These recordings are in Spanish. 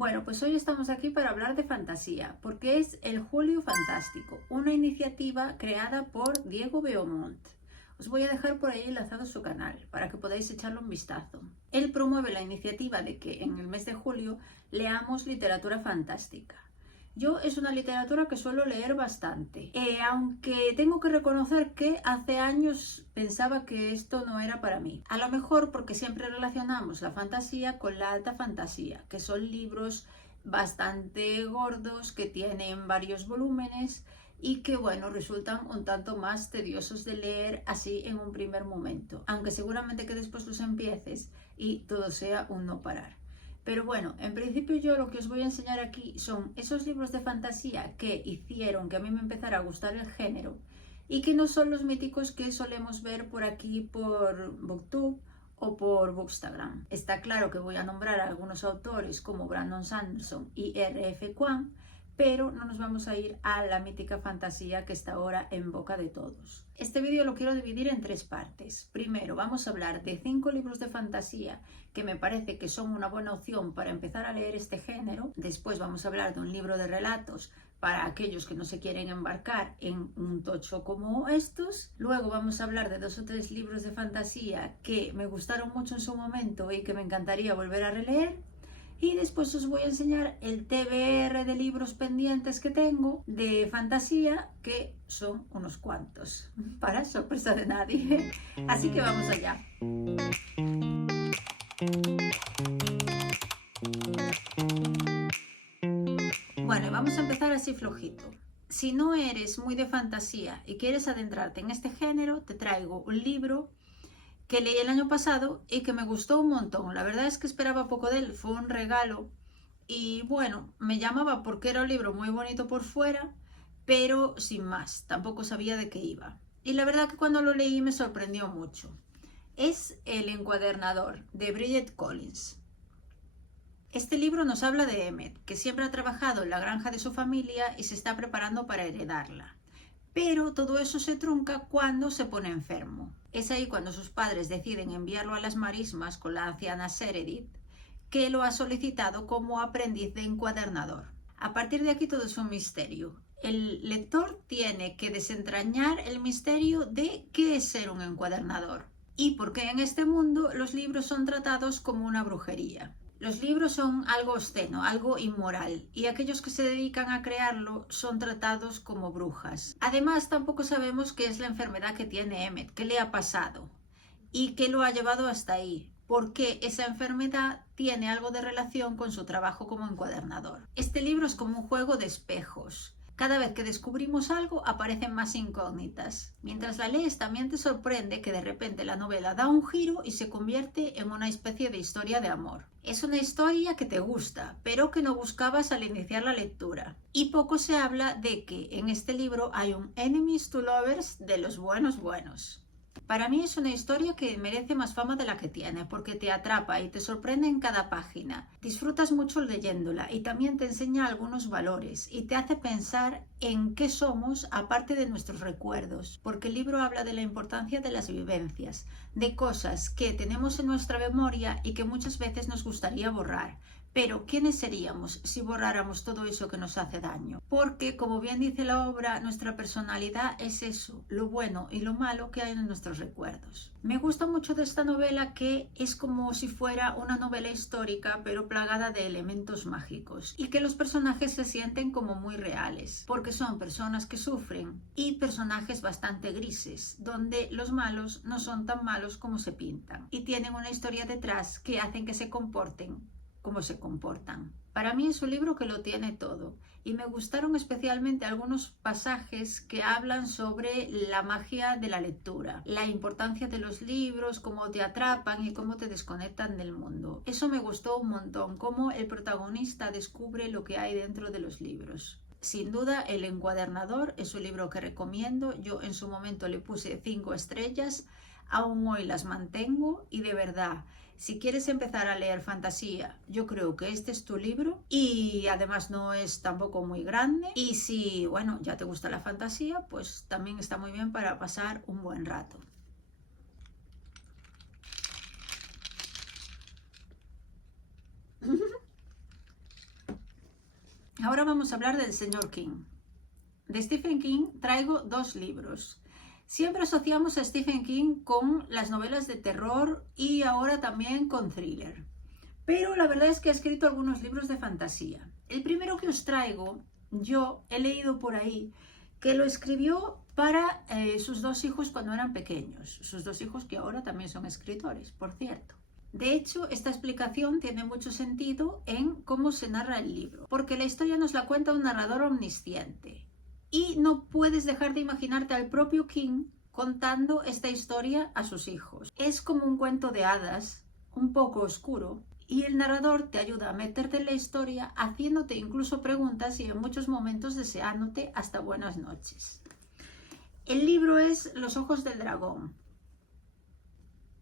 Bueno, pues hoy estamos aquí para hablar de fantasía, porque es el Julio Fantástico, una iniciativa creada por Diego Beaumont. Os voy a dejar por ahí enlazado su canal para que podáis echarle un vistazo. Él promueve la iniciativa de que en el mes de julio leamos literatura fantástica. Yo es una literatura que suelo leer bastante, aunque tengo que reconocer que hace años pensaba que esto no era para mí. A lo mejor porque siempre relacionamos la fantasía con la alta fantasía, que son libros bastante gordos, que tienen varios volúmenes y que, bueno, resultan un tanto más tediosos de leer así en un primer momento, aunque seguramente que después los empieces y todo sea un no parar. Pero bueno, en principio yo lo que os voy a enseñar aquí son esos libros de fantasía que hicieron que a mí me empezara a gustar el género y que no son los míticos que solemos ver por aquí por BookTube o por Bookstagram. Está claro que voy a nombrar a algunos autores como Brandon Sanderson y R.F. Kuang, pero no nos vamos a ir a la mítica fantasía que está ahora en boca de todos. Este vídeo lo quiero dividir en tres partes. Primero vamos a hablar de 5 libros de fantasía que me parece que son una buena opción para empezar a leer este género. Después vamos a hablar de un libro de relatos para aquellos que no se quieren embarcar en un tocho como estos. Luego vamos a hablar de 2 o 3 libros de fantasía que me gustaron mucho en su momento y que me encantaría volver a releer. Y después os voy a enseñar el TBR de libros pendientes que tengo de fantasía, que son unos cuantos, para sorpresa de nadie. Así que vamos allá. Bueno, y vamos a empezar así flojito. Si no eres muy de fantasía y quieres adentrarte en este género, te traigo un libro que leí el año pasado y que me gustó un montón. La verdad es que esperaba poco de él, fue un regalo y bueno, me llamaba porque era un libro muy bonito por fuera, pero sin más, tampoco sabía de qué iba. Y la verdad que cuando lo leí me sorprendió mucho. Es El encuadernador de Bridget Collins. Este libro nos habla de Emmet, que siempre ha trabajado en la granja de su familia y se está preparando para heredarla. Pero todo eso se trunca cuando se pone enfermo. Es ahí cuando sus padres deciden enviarlo a las marismas con la anciana Seredith, que lo ha solicitado como aprendiz de encuadernador. A partir de aquí todo es un misterio. El lector tiene que desentrañar el misterio de qué es ser un encuadernador y por qué en este mundo los libros son tratados como una brujería. Los libros son algo obsceno, algo inmoral, y aquellos que se dedican a crearlo son tratados como brujas. Además, tampoco sabemos qué es la enfermedad que tiene Emmet, qué le ha pasado y qué lo ha llevado hasta ahí, porque esa enfermedad tiene algo de relación con su trabajo como encuadernador. Este libro es como un juego de espejos. Cada vez que descubrimos algo aparecen más incógnitas. Mientras la lees también te sorprende que de repente la novela da un giro y se convierte en una especie de historia de amor. Es una historia que te gusta, pero que no buscabas al iniciar la lectura. Y poco se habla de que en este libro hay un enemies to lovers de los buenos buenos. Para mí es una historia que merece más fama de la que tiene, porque te atrapa y te sorprende en cada página. Disfrutas mucho leyéndola y también te enseña algunos valores y te hace pensar en qué somos aparte de nuestros recuerdos, porque el libro habla de la importancia de las vivencias, de cosas que tenemos en nuestra memoria y que muchas veces nos gustaría borrar. Pero, ¿quiénes seríamos si borráramos todo eso que nos hace daño? Porque, como bien dice la obra, nuestra personalidad es eso, lo bueno y lo malo que hay en nuestros recuerdos. Me gusta mucho de esta novela que es como si fuera una novela histórica, pero plagada de elementos mágicos, y que los personajes se sienten como muy reales, porque son personas que sufren y personajes bastante grises, donde los malos no son tan malos como se pintan, y tienen una historia detrás que hacen que se comporten cómo se comportan. Para mí es un libro que lo tiene todo y me gustaron especialmente algunos pasajes que hablan sobre la magia de la lectura, la importancia de los libros, cómo te atrapan y cómo te desconectan del mundo. Eso me gustó un montón, cómo el protagonista descubre lo que hay dentro de los libros. Sin duda, El encuadernador es un libro que recomiendo. Yo en su momento le puse 5 estrellas, aún hoy las mantengo y de verdad, si quieres empezar a leer fantasía, yo creo que este es tu libro y además no es tampoco muy grande. Y si, bueno, ya te gusta la fantasía, pues también está muy bien para pasar un buen rato. Ahora vamos a hablar del señor King. De Stephen King traigo 2 libros. Siempre asociamos a Stephen King con las novelas de terror y ahora también con thriller. Pero la verdad es que ha escrito algunos libros de fantasía. El primero que os traigo, yo he leído por ahí que lo escribió para sus 2 hijos cuando eran pequeños. Sus 2 hijos que ahora también son escritores, por cierto. De hecho, esta explicación tiene mucho sentido en cómo se narra el libro, porque la historia nos la cuenta un narrador omnisciente. Y no puedes dejar de imaginarte al propio King contando esta historia a sus hijos. Es como un cuento de hadas, un poco oscuro, y el narrador te ayuda a meterte en la historia haciéndote incluso preguntas y en muchos momentos deseándote hasta buenas noches. El libro es Los ojos del dragón.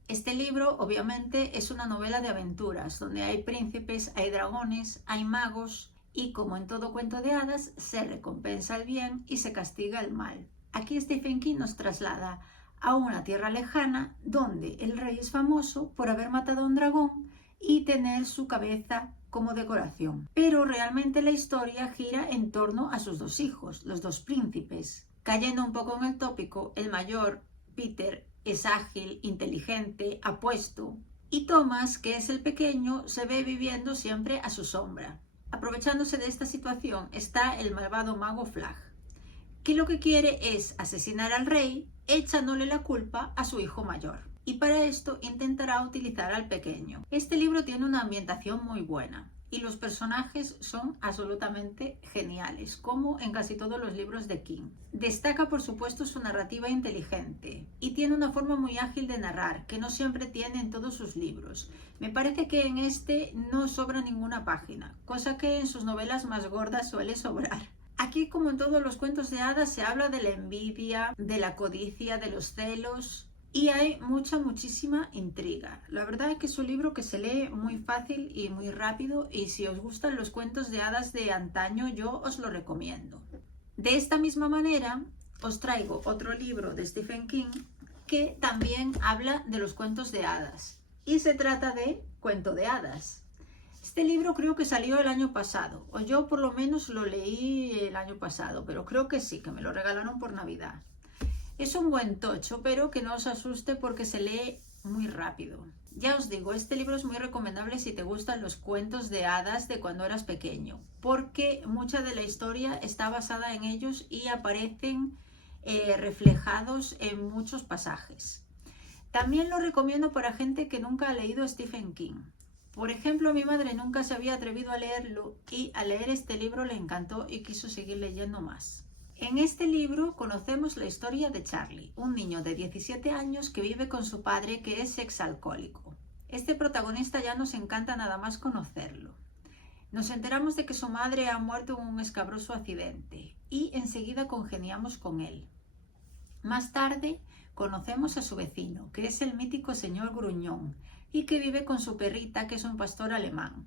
Este libro obviamente es una novela de aventuras donde hay príncipes, hay dragones, hay magos y como en todo cuento de hadas se recompensa el bien y se castiga el mal. Aquí Stephen King nos traslada a una tierra lejana donde el rey es famoso por haber matado a un dragón y tener su cabeza como decoración. Pero realmente la historia gira en torno a sus 2 hijos, los 2 príncipes. Cayendo un poco en el tópico, el mayor, Peter, es ágil, inteligente, apuesto, y Thomas, que es el pequeño, se ve viviendo siempre a su sombra. Aprovechándose de esta situación está el malvado mago Flagg, que lo que quiere es asesinar al rey, echándole la culpa a su hijo mayor. Y para esto intentará utilizar al pequeño. Este libro tiene una ambientación muy buena y los personajes son absolutamente geniales, como en casi todos los libros de King. Destaca por supuesto su narrativa inteligente y tiene una forma muy ágil de narrar, que no siempre tiene en todos sus libros. Me parece que en este no sobra ninguna página, cosa que en sus novelas más gordas suele sobrar. Aquí, como en todos los cuentos de hadas, se habla de la envidia, de la codicia, de los celos. Y hay muchísima intriga. La verdad es que es un libro que se lee muy fácil y muy rápido y si os gustan los cuentos de hadas de antaño yo os lo recomiendo. De esta misma manera os traigo otro libro de Stephen King que también habla de los cuentos de hadas y se trata de Cuento de hadas. Este libro creo que salió el año pasado, o yo por lo menos lo leí el año pasado, pero creo que sí, que me lo regalaron por Navidad. Es un buen tocho, pero que no os asuste porque se lee muy rápido. Ya os digo, este libro es muy recomendable si te gustan los cuentos de hadas de cuando eras pequeño, porque mucha de la historia está basada en ellos y aparecen reflejados en muchos pasajes. También lo recomiendo para gente que nunca ha leído Stephen King. Por ejemplo, mi madre nunca se había atrevido a leerlo y al leer este libro le encantó y quiso seguir leyendo más. En este libro conocemos la historia de Charlie, un niño de 17 años que vive con su padre que es exalcohólico. Este protagonista ya nos encanta nada más conocerlo. Nos enteramos de que su madre ha muerto en un escabroso accidente y enseguida congeniamos con él. Más tarde conocemos a su vecino, que es el mítico señor Gruñón y que vive con su perrita, que es un pastor alemán.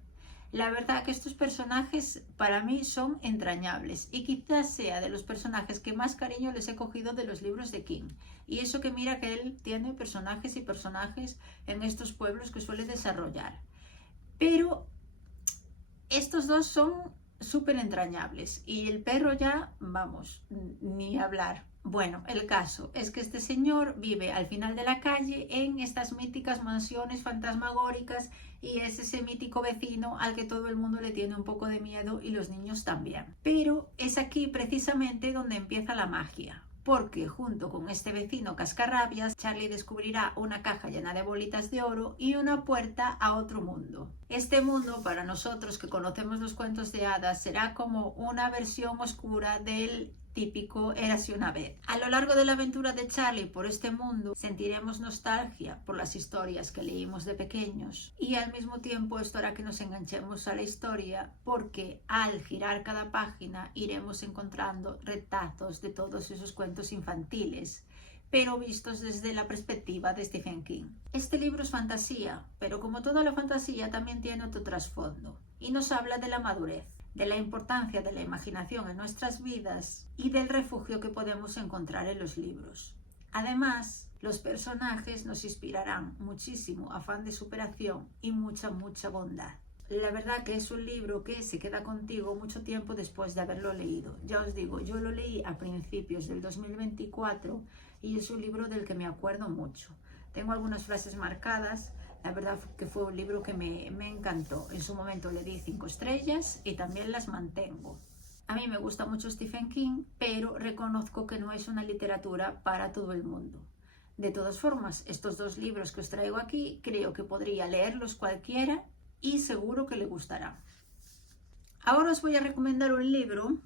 La verdad que estos personajes para mí son entrañables y quizás sea de los personajes que más cariño les he cogido de los libros de King. Y eso que mira que él tiene personajes y personajes en estos pueblos que suele desarrollar. Pero estos 2 son súper entrañables y el perro ya, vamos, ni hablar. Bueno, el caso es que este señor vive al final de la calle en estas míticas mansiones fantasmagóricas y es ese mítico vecino al que todo el mundo le tiene un poco de miedo y los niños también. Pero es aquí precisamente donde empieza la magia, porque junto con este vecino cascarrabias, Charlie descubrirá una caja llena de bolitas de oro y una puerta a otro mundo. Este mundo, para nosotros que conocemos los cuentos de hadas, será como una versión oscura del típico Érase una vez. A lo largo de la aventura de Charlie por este mundo sentiremos nostalgia por las historias que leímos de pequeños y al mismo tiempo esto hará que nos enganchemos a la historia porque al girar cada página iremos encontrando retazos de todos esos cuentos infantiles pero vistos desde la perspectiva de Stephen King. Este libro es fantasía, pero como toda la fantasía también tiene otro trasfondo y nos habla de la madurez, de la importancia de la imaginación en nuestras vidas y del refugio que podemos encontrar en los libros. Además, los personajes nos inspirarán muchísimo afán de superación y mucha bondad. la verdad que es un libro que se queda contigo mucho tiempo después de haberlo leído. Ya os digo, yo lo leí a principios del 2024 y es un libro del que me acuerdo mucho. Tengo algunas frases marcadas. La verdad que fue un libro que me encantó. En su momento le di 5 estrellas y también las mantengo. A mí me gusta mucho Stephen King, pero reconozco que no es una literatura para todo el mundo. De todas formas, estos 2 libros que os traigo aquí, creo que podría leerlos cualquiera y seguro que le gustará. Ahora os voy a recomendar un libro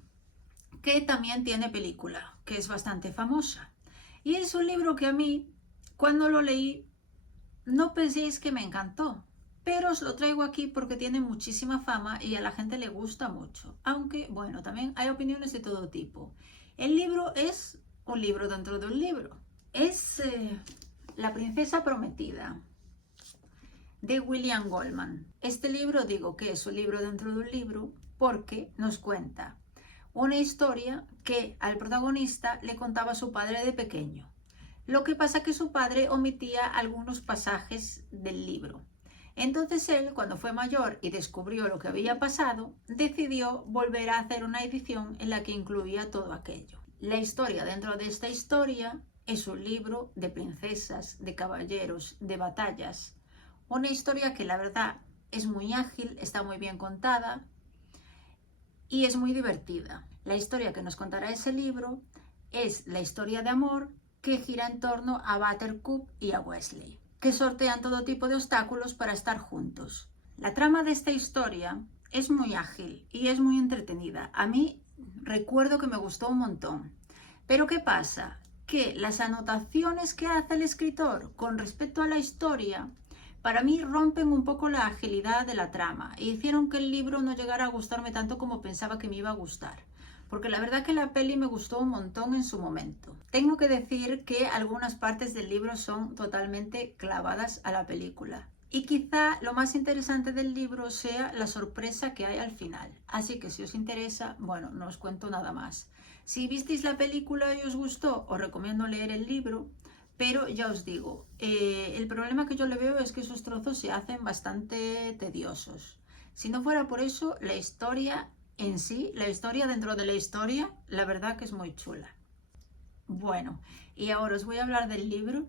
que también tiene película, que es bastante famosa. Y es un libro que a mí, cuando lo leí, no penséis que me encantó, pero os lo traigo aquí porque tiene muchísima fama y a la gente le gusta mucho. Aunque, bueno, también hay opiniones de todo tipo. El libro es un libro dentro de un libro. Es La princesa prometida, de William Goldman. Este libro digo que es un libro dentro de un libro porque nos cuenta una historia que al protagonista le contaba su padre de pequeño. Lo que pasa que su padre omitía algunos pasajes del libro. Entonces él, cuando fue mayor y descubrió lo que había pasado, decidió volver a hacer una edición en la que incluía todo aquello. La historia dentro de esta historia es un libro de princesas, de caballeros, de batallas. Una historia que la verdad es muy ágil, está muy bien contada y es muy divertida. La historia que nos contará ese libro es la historia de amor que gira en torno a Buttercup y a Wesley, que sortean todo tipo de obstáculos para estar juntos. La trama de esta historia es muy ágil y es muy entretenida. A mí recuerdo que me gustó un montón. Pero ¿qué pasa? Que las anotaciones que hace el escritor con respecto a la historia, para mí rompen un poco la agilidad de la trama y hicieron que el libro no llegara a gustarme tanto como pensaba que me iba a gustar. Porque la verdad que la peli me gustó un montón en su momento. Tengo que decir que algunas partes del libro son totalmente clavadas a la película. Y quizá lo más interesante del libro sea la sorpresa que hay al final. Así que si os interesa, bueno, no os cuento nada más. Si visteis la película y os gustó, os recomiendo leer el libro. Pero ya os digo, el problema que yo le veo es que esos trozos se hacen bastante tediosos. Si no fuera por eso, la historia en sí, la historia dentro de la historia, la verdad que es muy chula. Bueno, y ahora os voy a hablar del libro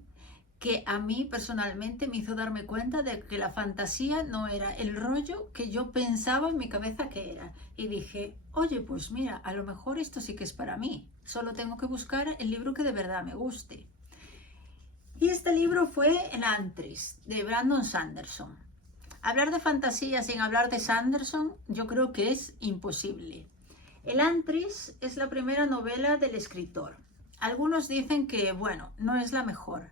que a mí personalmente me hizo darme cuenta de que la fantasía no era el rollo que yo pensaba en mi cabeza que era. Y dije, oye, pues mira, a lo mejor esto sí que es para mí. Solo tengo que buscar el libro que de verdad me guste. Y este libro fue Elantris, de Brandon Sanderson. Hablar de fantasía sin hablar de Sanderson, yo creo que es imposible. Elantris es la primera novela del escritor. Algunos dicen que, bueno, no es la mejor.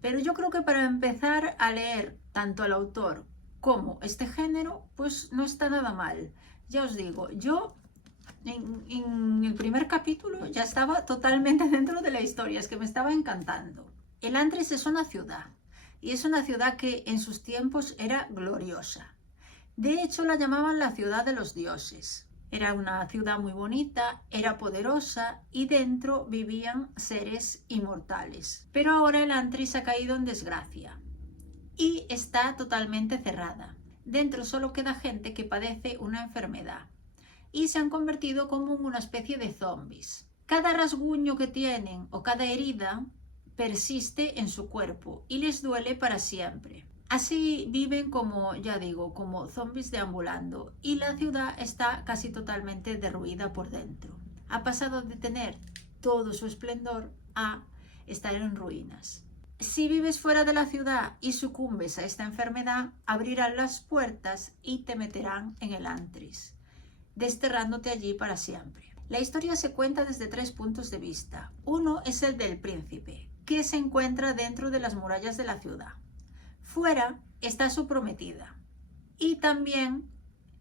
Pero yo creo que para empezar a leer tanto al autor como este género, pues no está nada mal. Ya os digo, yo en el primer capítulo ya estaba totalmente dentro de la historia, es que me estaba encantando. Elantris es una ciudad. Y es una ciudad que en sus tiempos era gloriosa. De hecho, la llamaban la ciudad de los dioses. Era una ciudad muy bonita, era poderosa y dentro vivían seres inmortales. Pero ahora Elantris ha caído en desgracia y está totalmente cerrada. Dentro solo queda gente que padece una enfermedad y se han convertido como en una especie de zombies. Cada rasguño que tienen o cada herida persiste en su cuerpo y les duele para siempre. Así viven como, ya digo, como zombies deambulando y la ciudad está casi totalmente derruida por dentro. Ha pasado de tener todo su esplendor a estar en ruinas. Si vives fuera de la ciudad y sucumbes a esta enfermedad, abrirán las puertas y te meterán en Elantris, desterrándote allí para siempre. La historia se cuenta desde 3 puntos de vista. Uno es el del príncipe, que se encuentra dentro de las murallas de la ciudad. Fuera está su prometida. Y también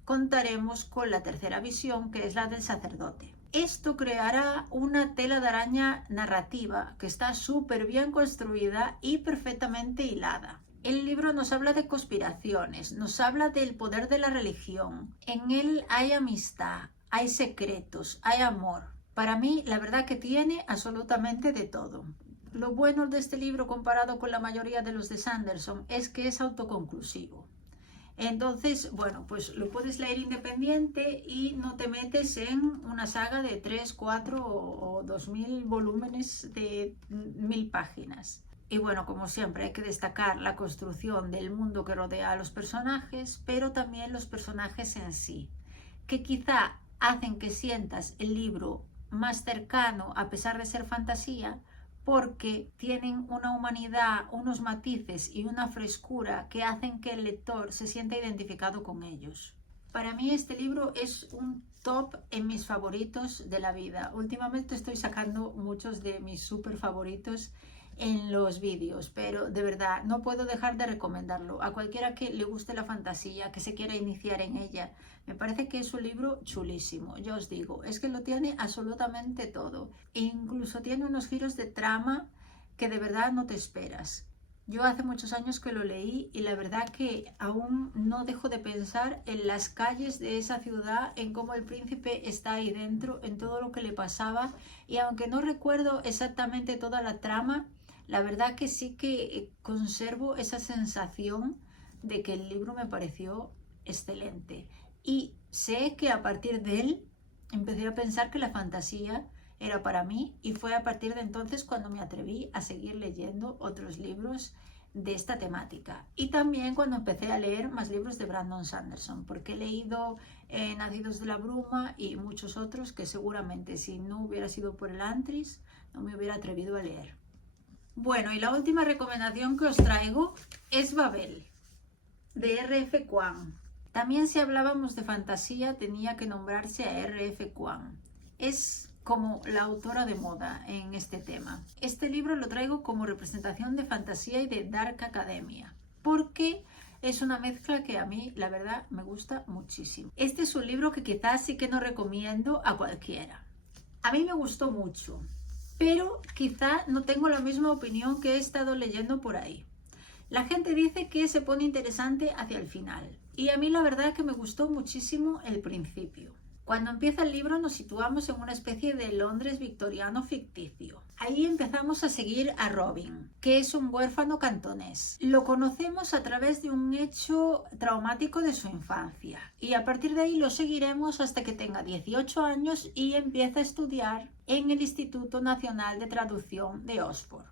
contaremos con la tercera visión, que es la del sacerdote. Esto creará una tela de araña narrativa que está súper bien construida y perfectamente hilada. El libro nos habla de conspiraciones, nos habla del poder de la religión. En él hay amistad, hay secretos, hay amor. Para mí, la verdad que tiene absolutamente de todo. Lo bueno de este libro comparado con la mayoría de los de Sanderson es que es autoconclusivo. Entonces, bueno, pues lo puedes leer independiente y no te metes en una saga de 3, 4 o 2000 volúmenes de 1000 páginas. Y bueno, como siempre, hay que destacar la construcción del mundo que rodea a los personajes, pero también los personajes en sí, que quizá hacen que sientas el libro más cercano a pesar de ser fantasía, porque tienen una humanidad, unos matices y una frescura que hacen que el lector se sienta identificado con ellos. Para mí este libro es un top en mis favoritos de la vida. Últimamente estoy sacando muchos de mis súper favoritos en los vídeos, pero de verdad no puedo dejar de recomendarlo a cualquiera que le guste la fantasía, que se quiera iniciar en ella. Me parece que es un libro chulísimo, ya os digo, es que lo tiene absolutamente todo, e incluso tiene unos giros de trama que de verdad no te esperas. Yo hace muchos años que lo leí y la verdad que aún no dejo de pensar en las calles de esa ciudad, en cómo el príncipe está ahí dentro, en todo lo que le pasaba, y aunque no recuerdo exactamente toda la trama, la verdad que sí que conservo esa sensación de que el libro me pareció excelente. Y sé que a partir de él empecé a pensar que la fantasía era para mí, y fue a partir de entonces cuando me atreví a seguir leyendo otros libros de esta temática. Y también cuando empecé a leer más libros de Brandon Sanderson, porque he leído Nacidos de la Bruma y muchos otros que seguramente si no hubiera sido por el Antris no me hubiera atrevido a leer. Bueno, y la última recomendación que os traigo es Babel, de R.F. Kuang. También si hablábamos de fantasía tenía que nombrarse a R.F. Kuang. Es como la autora de moda en este tema. Este libro lo traigo como representación de fantasía y de dark academia, porque es una mezcla que a mí, la verdad, me gusta muchísimo. Este es un libro que quizás sí que no recomiendo a cualquiera. A mí me gustó mucho, pero quizá no tengo la misma opinión que he estado leyendo por ahí. La gente dice que se pone interesante hacia el final, y a mí la verdad que me gustó muchísimo el principio. Cuando empieza el libro nos situamos en una especie de Londres victoriano ficticio. Ahí empezamos a seguir a Robin, que es un huérfano cantonés. Lo conocemos a través de un hecho traumático de su infancia, y a partir de ahí lo seguiremos hasta que tenga 18 años y empieza a estudiar en el Instituto Nacional de Traducción de Oxford,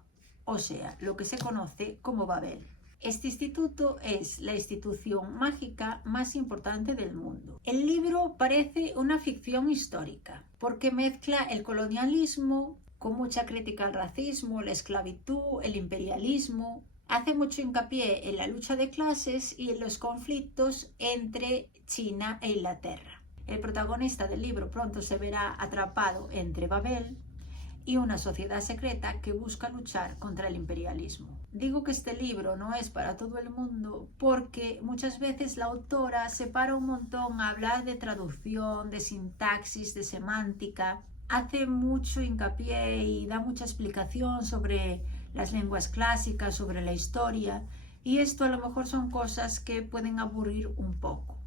o sea, lo que se conoce como Babel. Este instituto es la institución mágica más importante del mundo. El libro parece una ficción histórica porque mezcla el colonialismo con mucha crítica al racismo, la esclavitud, el imperialismo. Hace mucho hincapié en la lucha de clases y en los conflictos entre China e Inglaterra. El protagonista del libro pronto se verá atrapado entre Babel y una sociedad secreta que busca luchar contra el imperialismo. Digo que este libro no es para todo el mundo porque muchas veces la autora se para un montón a hablar de traducción, de sintaxis, de semántica. Hace mucho hincapié y da mucha explicación sobre las lenguas clásicas, sobre la historia, y esto a lo mejor son cosas que pueden aburrir un poco.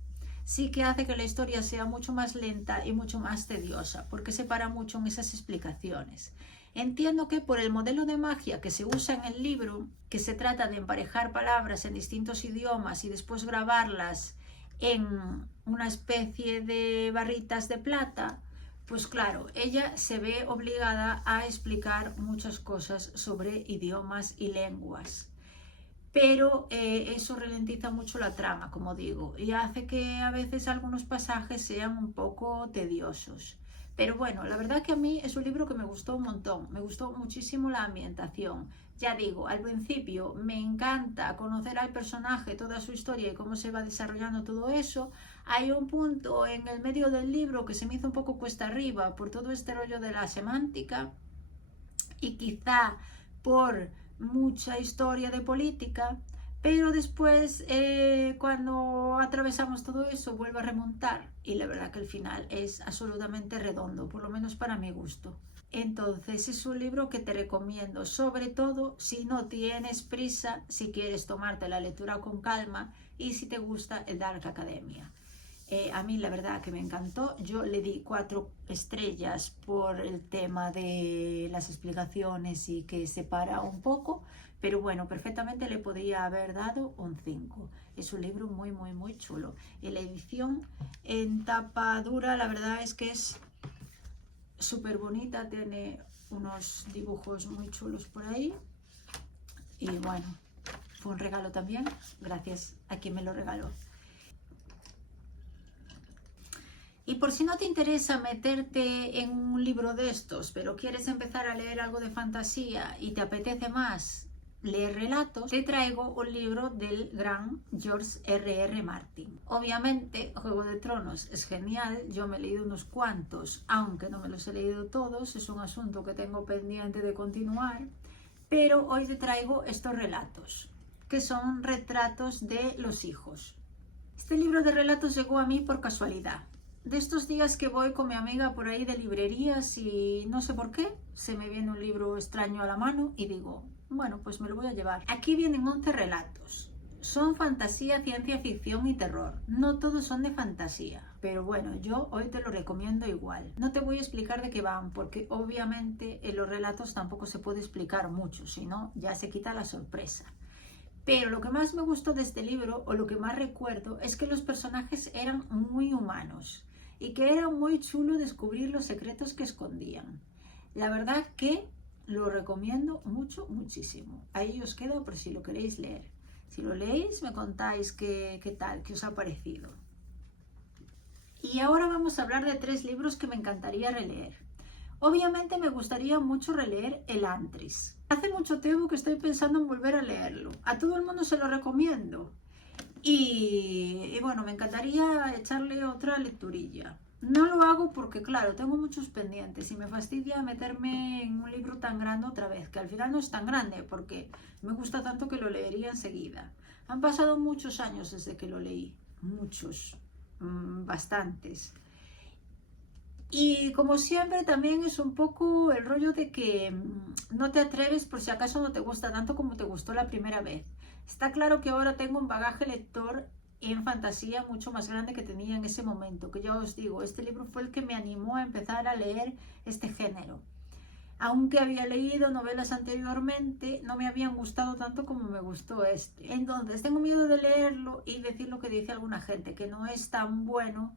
Sí que hace que la historia sea mucho más lenta y mucho más tediosa, porque se para mucho en esas explicaciones. Entiendo que por el modelo de magia que se usa en el libro, que se trata de emparejar palabras en distintos idiomas y después grabarlas en una especie de barritas de plata, pues claro, ella se ve obligada a explicar muchas cosas sobre idiomas y lenguas. Pero eso ralentiza mucho la trama, como digo, y hace que a veces algunos pasajes sean un poco tediosos. Pero bueno, la verdad que a mí es un libro que me gustó un montón, me gustó muchísimo la ambientación. Ya digo, al principio me encanta conocer al personaje, toda su historia y cómo se va desarrollando todo eso. Hay un punto en el medio del libro que se me hizo un poco cuesta arriba por todo este rollo de la semántica y quizá por mucha historia de política, pero después cuando atravesamos todo eso vuelve a remontar y la verdad que el final es absolutamente redondo, por lo menos para mi gusto. Entonces es un libro que te recomiendo, sobre todo si no tienes prisa, si quieres tomarte la lectura con calma y si te gusta el Dark Academia. A mí la verdad que me encantó. Yo le di 4 estrellas por el tema de las explicaciones y que separa un poco, pero bueno, perfectamente le podría haber dado un 5. Es un libro muy chulo. Y la edición en tapa dura, la verdad es que es súper bonita, tiene unos dibujos muy chulos por ahí. Y bueno, fue un regalo también, gracias a quien me lo regaló. Y por si no te interesa meterte en un libro de estos, pero quieres empezar a leer algo de fantasía y te apetece más leer relatos, te traigo un libro del gran George R.R. Martin. Obviamente, Juego de Tronos es genial, yo me he leído unos cuantos, aunque no me los he leído todos, es un asunto que tengo pendiente de continuar, pero hoy te traigo estos relatos, que son retratos de los hijos. Este libro de relatos llegó a mí por casualidad. De estos días que voy con mi amiga por ahí de librerías y no sé por qué, se me viene un libro extraño a la mano y digo, bueno, pues me lo voy a llevar. Aquí vienen 11 relatos. Son fantasía, ciencia ficción y terror. No todos son de fantasía, pero bueno, yo hoy te lo recomiendo igual. No te voy a explicar de qué van, porque obviamente en los relatos tampoco se puede explicar mucho, si no, ya se quita la sorpresa. Pero lo que más me gustó de este libro, o lo que más recuerdo, es que los personajes eran muy humanos y que era muy chulo descubrir los secretos que escondían. La verdad que lo recomiendo muchísimo. Ahí os queda por si lo queréis leer. Si lo leéis, me contáis qué tal, qué os ha parecido. Y ahora vamos a hablar de 3 libros que me encantaría releer. Obviamente me gustaría mucho releer Elantris. Hace mucho tiempo que estoy pensando en volver a leerlo. A todo el mundo se lo recomiendo. Y bueno, me encantaría echarle otra lecturilla. No lo hago porque, claro, tengo muchos pendientes y me fastidia meterme en un libro tan grande otra vez, que al final no es tan grande porque me gusta tanto que lo leería enseguida. Han pasado muchos años desde que lo leí, muchos, bastantes. Y como siempre también es un poco el rollo de que no te atreves por si acaso no te gusta tanto como te gustó la primera vez. Está claro que ahora tengo un bagaje lector en fantasía mucho más grande que tenía en ese momento, que ya os digo, este libro fue el que me animó a empezar a leer este género. Aunque había leído novelas anteriormente, no me habían gustado tanto como me gustó este. Entonces tengo miedo de leerlo y decir lo que dice alguna gente, que no es tan bueno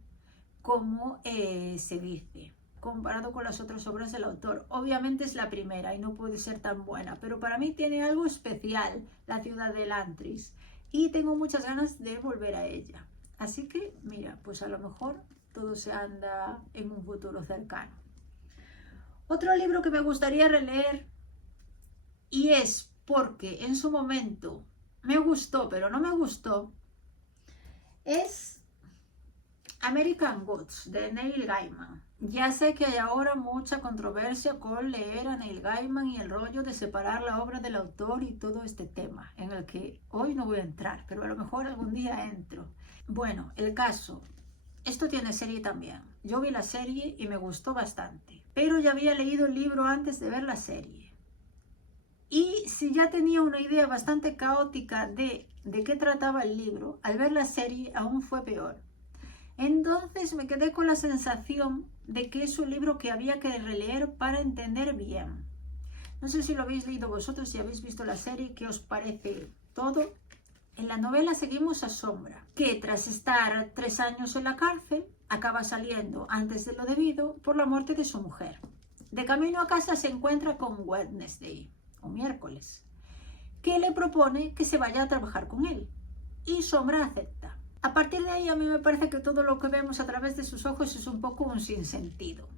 como se dice, comparado con las otras obras del autor. Obviamente es la primera y no puede ser tan buena, pero para mí tiene algo especial la ciudad de Elantris y tengo muchas ganas de volver a ella. Así que, mira, pues a lo mejor todo se anda en un futuro cercano. Otro libro que me gustaría releer, y es porque en su momento me gustó, pero no me gustó, es American Gods, de Neil Gaiman. Ya sé que hay ahora mucha controversia con leer a Neil Gaiman y el rollo de separar la obra del autor y todo este tema, en el que hoy no voy a entrar, pero a lo mejor algún día entro. Bueno, el caso, esto tiene serie también. Yo vi la serie y me gustó bastante, pero ya había leído el libro antes de ver la serie. Y si ya tenía una idea bastante caótica de qué trataba el libro, al ver la serie aún fue peor. Entonces me quedé con la sensación de que es un libro que había que releer para entender bien. No sé si lo habéis leído vosotros, si habéis visto la serie, ¿qué os parece todo? En la novela seguimos a Sombra, que tras estar 3 años en la cárcel, acaba saliendo antes de lo debido por la muerte de su mujer. De camino a casa se encuentra con Wednesday, o miércoles, que le propone que se vaya a trabajar con él, y Sombra acepta. A partir de ahí a mí me parece que todo lo que vemos a través de sus ojos es un poco un sinsentido.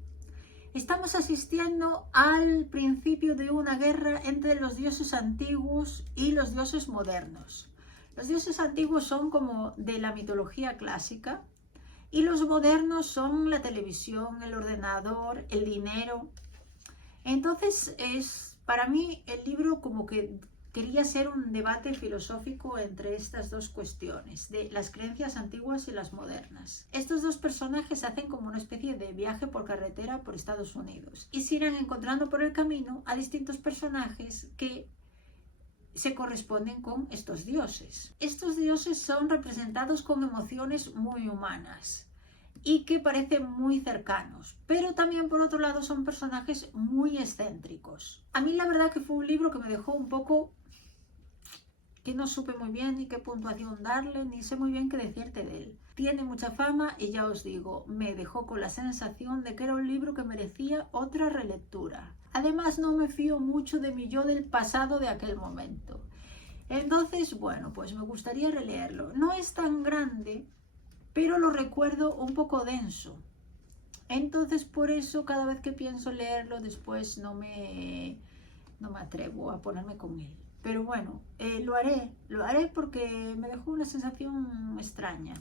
Estamos asistiendo al principio de una guerra entre los dioses antiguos y los dioses modernos. Los dioses antiguos son como de la mitología clásica y los modernos son la televisión, el ordenador, el dinero. Entonces para mí el libro como que quería ser un debate filosófico entre estas dos cuestiones, de las creencias antiguas y las modernas. Estos dos personajes hacen como una especie de viaje por carretera por Estados Unidos y se irán encontrando por el camino a distintos personajes que se corresponden con estos dioses. Estos dioses son representados con emociones muy humanas y que parecen muy cercanos, pero también por otro lado son personajes muy excéntricos. A mí la verdad que fue un libro que me dejó un poco que no supe muy bien ni qué puntuación darle, ni sé muy bien qué decirte de él. Tiene mucha fama y ya os digo, me dejó con la sensación de que era un libro que merecía otra relectura. Además no me fío mucho de mi yo del pasado de aquel momento. Entonces, bueno, pues me gustaría releerlo. No es tan grande, pero lo recuerdo un poco denso. Entonces, por eso, cada vez que pienso leerlo, después no me atrevo a ponerme con él. Pero bueno, lo haré porque me dejó una sensación extraña.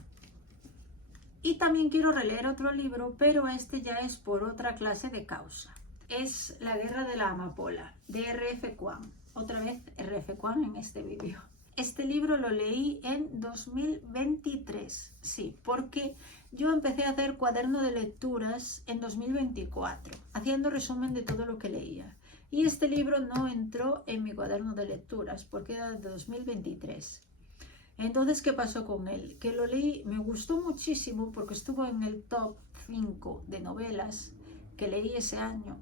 Y también quiero releer otro libro, pero este ya es por otra clase de causa. Es La guerra de la amapola, de R.F. Kuang. Otra vez R.F. Kuang en este vídeo. Este libro lo leí en 2023, sí, porque yo empecé a hacer cuaderno de lecturas en 2024, haciendo resumen de todo lo que leía. Y este libro no entró en mi cuaderno de lecturas porque era de 2023. Entonces, ¿qué pasó con él? Que lo leí, me gustó muchísimo porque estuvo en el top 5 de novelas que leí ese año,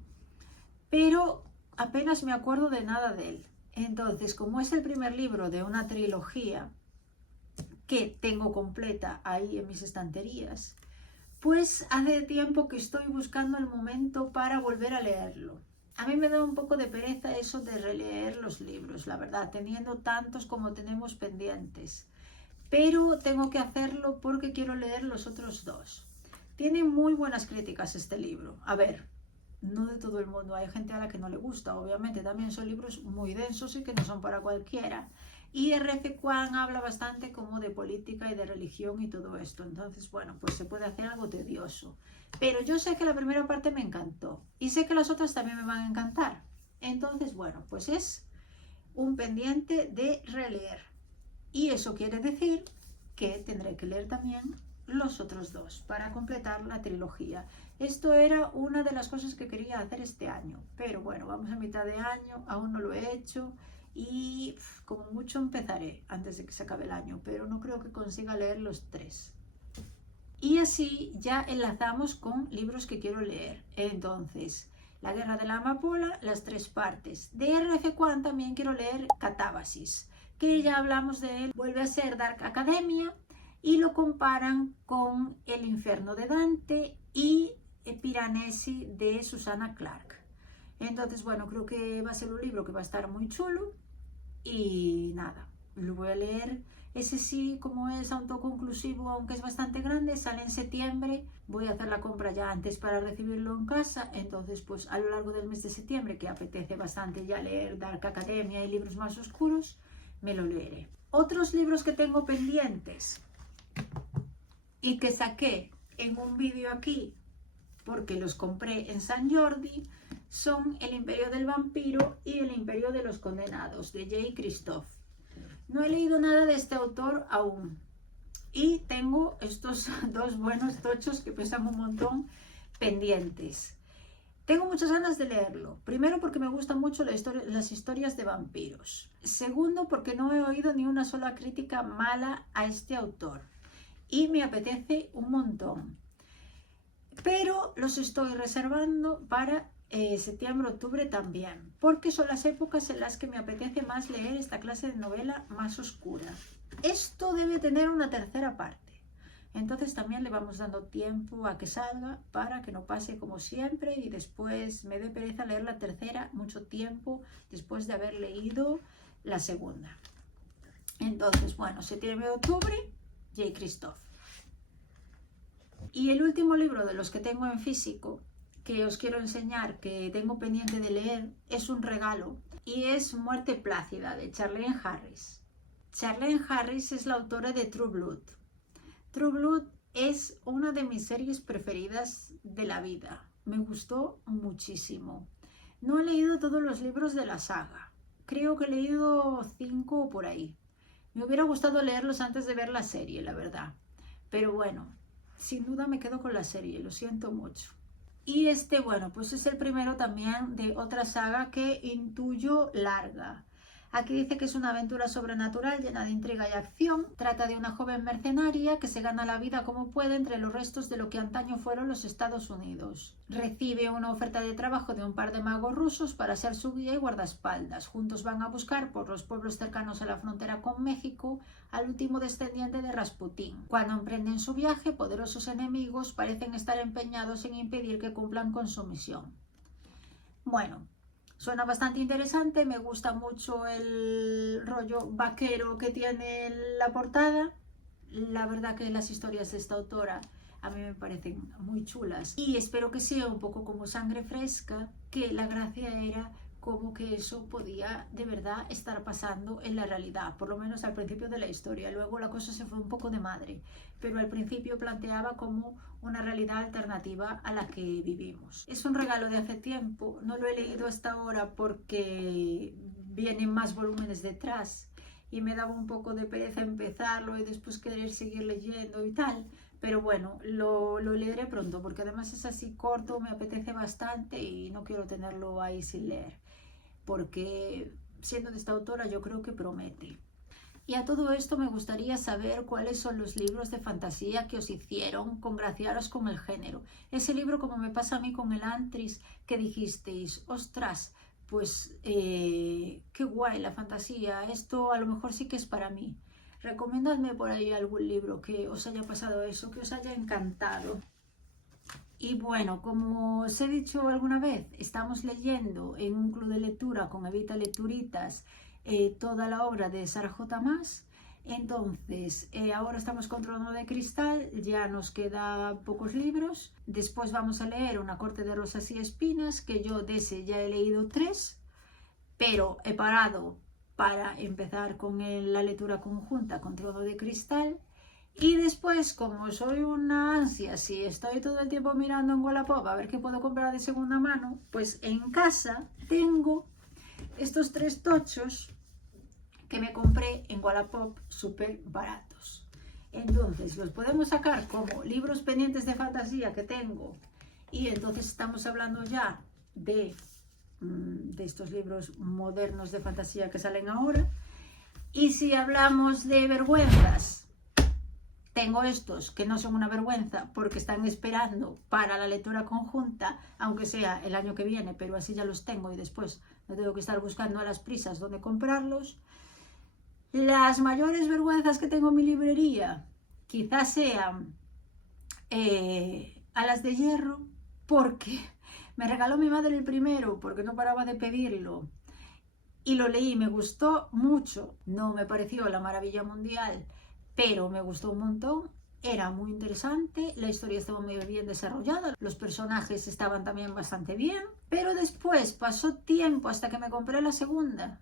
pero apenas me acuerdo de nada de él. Entonces, como es el primer libro de una trilogía que tengo completa ahí en mis estanterías, pues hace tiempo que estoy buscando el momento para volver a leerlo. A mí me da un poco de pereza eso de releer los libros, la verdad, teniendo tantos como tenemos pendientes. Pero tengo que hacerlo porque quiero leer los otros dos. Tiene muy buenas críticas este libro. A ver, no de todo el mundo, hay gente a la que no le gusta, obviamente. También son libros muy densos y que no son para cualquiera. Y R.F. Kuang habla bastante como de política y de religión y todo esto. Entonces, bueno, pues se puede hacer algo tedioso. Pero yo sé que la primera parte me encantó. Y sé que las otras también me van a encantar. Entonces, bueno, pues es un pendiente de releer. Y eso quiere decir que tendré que leer también los otros dos para completar la trilogía. Esto era una de las cosas que quería hacer este año. Pero bueno, vamos a mitad de año, aún no lo he hecho. Y como mucho empezaré antes de que se acabe el año, pero no creo que consiga leer los 3. Y así ya enlazamos con libros que quiero leer. Entonces, La guerra de la amapola, las 3 partes. De R.F. Kuang también quiero leer Catábasis, que ya hablamos de él. Vuelve a ser Dark Academia y lo comparan con El infierno de Dante y Piranesi de Susanna Clarke. Entonces, bueno, creo que va a ser un libro que va a estar muy chulo. Y nada, lo voy a leer. Ese sí, como es autoconclusivo, aunque es bastante grande, sale en septiembre. Voy a hacer la compra ya antes para recibirlo en casa. Entonces, pues a lo largo del mes de septiembre, que apetece bastante ya leer Dark Academia y libros más oscuros, me lo leeré. Otros libros que tengo pendientes y que saqué en un vídeo aquí, porque los compré en San Jordi, son El imperio del vampiro y El imperio de los condenados, de J. Christoph. No he leído nada de este autor aún. Y tengo estos 2 buenos tochos que pesan un montón pendientes. Tengo muchas ganas de leerlo. Primero porque me gustan mucho las historias de vampiros. Segundo porque no he oído ni una sola crítica mala a este autor. Y me apetece un montón. Pero los estoy reservando para septiembre, octubre también, porque son las épocas en las que me apetece más leer esta clase de novela más oscura. Esto debe tener una tercera parte, entonces también le vamos dando tiempo a que salga para que no pase como siempre y después me dé pereza leer la tercera mucho tiempo después de haber leído la segunda. Entonces, bueno, septiembre, octubre, J. Christoph. Y el último libro de los que tengo en físico que os quiero enseñar, que tengo pendiente de leer, es un regalo y es Muerte Plácida, de Charlaine Harris. Charlaine Harris es la autora de True Blood. True Blood es una de mis series preferidas de la vida. Me gustó muchísimo. No he leído todos los libros de la saga. Creo que he leído 5 o por ahí. Me hubiera gustado leerlos antes de ver la serie, la verdad. Pero bueno, sin duda me quedo con la serie, lo siento mucho. Y este, bueno, pues es el primero también de otra saga que intuyo larga. Aquí dice que es una aventura sobrenatural llena de intriga y acción. Trata de una joven mercenaria que se gana la vida como puede entre los restos de lo que antaño fueron los Estados Unidos. Recibe una oferta de trabajo de un par de magos rusos para ser su guía y guardaespaldas. Juntos van a buscar por los pueblos cercanos a la frontera con México al último descendiente de Rasputín. Cuando emprenden su viaje, poderosos enemigos parecen estar empeñados en impedir que cumplan con su misión. Bueno, suena bastante interesante, me gusta mucho el rollo vaquero que tiene la portada. La verdad que las historias de esta autora a mí me parecen muy chulas y espero que sea un poco como Sangre Fresca, que la gracia era como que eso podía de verdad estar pasando en la realidad, por lo menos al principio de la historia. Luego la cosa se fue un poco de madre, pero al principio planteaba como una realidad alternativa a la que vivimos. Es un regalo de hace tiempo, no lo he leído hasta ahora porque vienen más volúmenes detrás y me daba un poco de pereza empezarlo y después querer seguir leyendo y tal. Pero bueno, lo leeré pronto porque además es así corto, me apetece bastante y no quiero tenerlo ahí sin leer, porque siendo de esta autora yo creo que promete. Y a todo esto me gustaría saber cuáles son los libros de fantasía que os hicieron congraciaros con el género. Ese libro, como me pasa a mí con el Antris, que dijisteis, ostras, pues qué guay la fantasía, esto a lo mejor sí que es para mí. Recomendadme por ahí algún libro que os haya pasado eso, que os haya encantado. Y bueno, como os he dicho alguna vez, estamos leyendo en un club de lectura con Evita Lecturitas toda la obra de Sarah J. Maas. Entonces, ahora estamos con Trono de Cristal, ya nos quedan pocos libros. Después vamos a leer Una corte de rosas y espinas, que yo de ese ya he leído 3, pero he parado para empezar con la lectura conjunta con Trono de Cristal. Y después, como soy una ansia, si estoy todo el tiempo mirando en Wallapop a ver qué puedo comprar de segunda mano, pues en casa tengo estos 3 tochos que me compré en Wallapop súper baratos. Entonces los podemos sacar como libros pendientes de fantasía que tengo, y entonces estamos hablando ya de estos libros modernos de fantasía que salen ahora. Y si hablamos de vergüenzas, tengo estos que no son una vergüenza porque están esperando para la lectura conjunta, aunque sea el año que viene, pero así ya los tengo y después no tengo que estar buscando a las prisas dónde comprarlos. Las mayores vergüenzas que tengo en mi librería quizás sean Alas de Hierro, porque me regaló mi madre el primero porque no paraba de pedirlo y lo leí, me gustó mucho, no me pareció la maravilla mundial, pero me gustó un montón, era muy interesante, la historia estaba muy bien desarrollada, los personajes estaban también bastante bien, pero después pasó tiempo hasta que me compré la segunda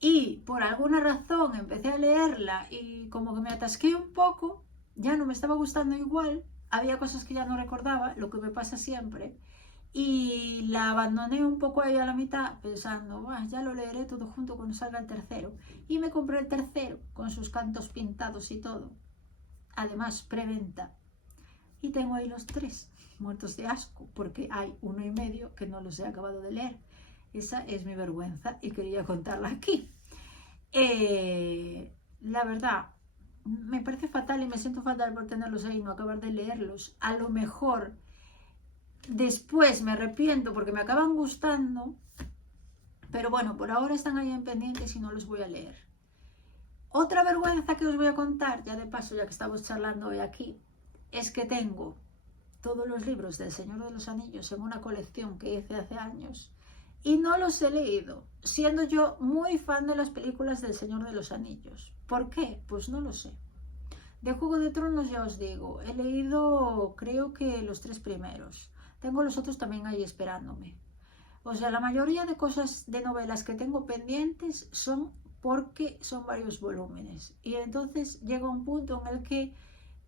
y por alguna razón empecé a leerla y como que me atasqué un poco, ya no me estaba gustando igual, había cosas que ya no recordaba, lo que me pasa siempre, y la abandoné un poco ahí a la mitad pensando, ya lo leeré todo junto cuando salga el tercero, y me compré el tercero con sus cantos pintados y todo, además preventa, y tengo ahí los 3 muertos de asco porque hay 1 y medio que no los he acabado de leer. Esa es mi vergüenza y quería contarla aquí. La verdad me parece fatal y me siento fatal por tenerlos ahí y no acabar de leerlos. A lo mejor después me arrepiento porque me acaban gustando, pero bueno, por ahora están ahí en pendientes y no los voy a leer. Otra vergüenza que os voy a contar, ya de paso, ya que estamos charlando hoy aquí, es que tengo todos los libros del Señor de los Anillos en una colección que hice hace años y no los he leído, siendo yo muy fan de las películas del Señor de los Anillos. ¿Por qué? Pues no lo sé. De Juego de Tronos ya os digo, he leído creo que los 3 primeros. Tengo los otros también ahí esperándome. O sea, la mayoría de cosas, de novelas que tengo pendientes son porque son varios volúmenes. Y entonces llega un punto en el que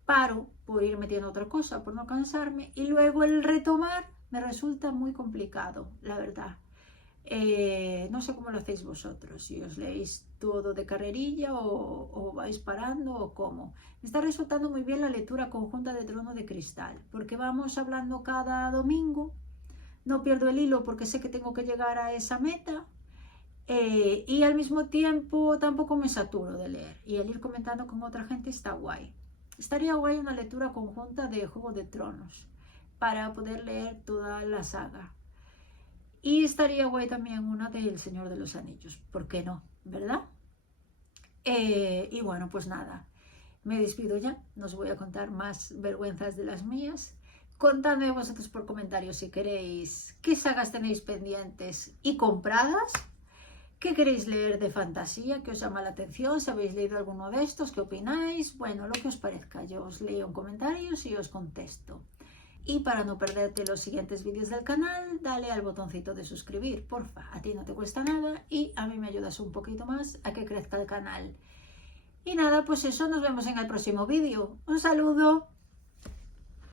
paro por ir metiendo otra cosa, por no cansarme. Y luego el retomar me resulta muy complicado, la verdad. No sé cómo lo hacéis vosotros, si os leéis todo de carrerilla o vais parando o cómo. Me está resultando muy bien la lectura conjunta de Trono de Cristal, porque vamos hablando cada domingo, no pierdo el hilo porque sé que tengo que llegar a esa meta Y al mismo tiempo tampoco me saturo de leer. Y el ir comentando con otra gente está guay. Estaría guay una lectura conjunta de Juego de Tronos para poder leer toda la saga. Y estaría guay también una de El Señor de los Anillos. ¿Por qué no? ¿Verdad? Y bueno, pues nada. Me despido ya. No os voy a contar más vergüenzas de las mías. Contadme vosotros por comentarios si queréis qué sagas tenéis pendientes y compradas. ¿Qué queréis leer de fantasía? ¿Qué os llama la atención? ¿Si habéis leído alguno de estos? ¿Qué opináis? Bueno, lo que os parezca. Yo os leo en comentarios y os contesto. Y para no perderte los siguientes vídeos del canal, dale al botoncito de suscribir, porfa. A ti no te cuesta nada y a mí me ayudas un poquito más a que crezca el canal. Y nada, pues eso, nos vemos en el próximo vídeo. Un saludo.